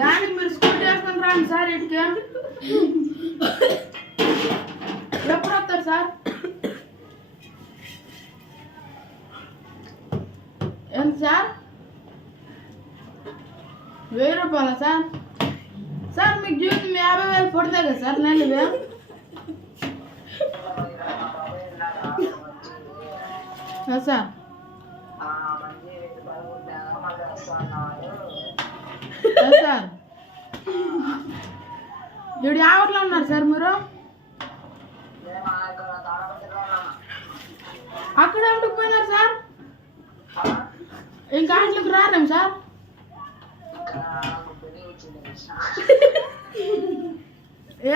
దానికి మీరు స్కూల్ చేసుకుని రండి సార్ ఇటుకి ఎప్పుడు వస్తారు సార్ ఎంత సార్ 1000 రూపాయలా సార్ సార్ మీకు జీవితం 50,000 పడతాయి కదా సార్ నెలవి సార్ సార్ ఇప్పుడు ఎవరిలో ఉన్నారు సార్ మీరు అక్కడ ఎందుకు పోయినారు సార్ ఇంకా ఇంట్లోకి రారేం సార్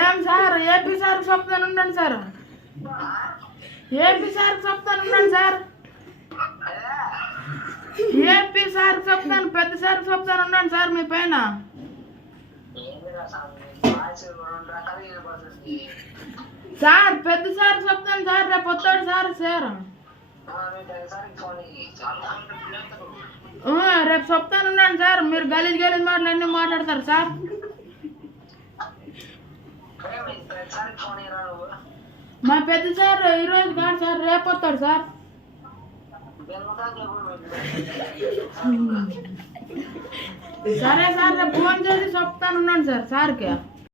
ఏం సార్ ఏపీ సార్ చెప్తాను ఉండండి సార్ ఏపీ సార్ చెప్తాను ఉండండి సార్ ఏపీ సార్ చెప్తాను పెద్ద సార్ చెప్తాను ఉండండి సార్ మీ పైన సార్ పెద్ద సార్ చెప్తాను సార్ రేపు వస్తాడు సార్ సార్ రేపు చెప్తాను ఉండండి సార్ మీరు గలీజ్ మాటలు అన్నీ మాట్లాడతారు సార్ మా పెద్ద సార్ ఈరోజు కాదు సార్ రేపు వస్తాడు సార్ సరే సార్ రేపు ఫోన్ చేసి చెప్తాను ఉండండి సార్ సార్కి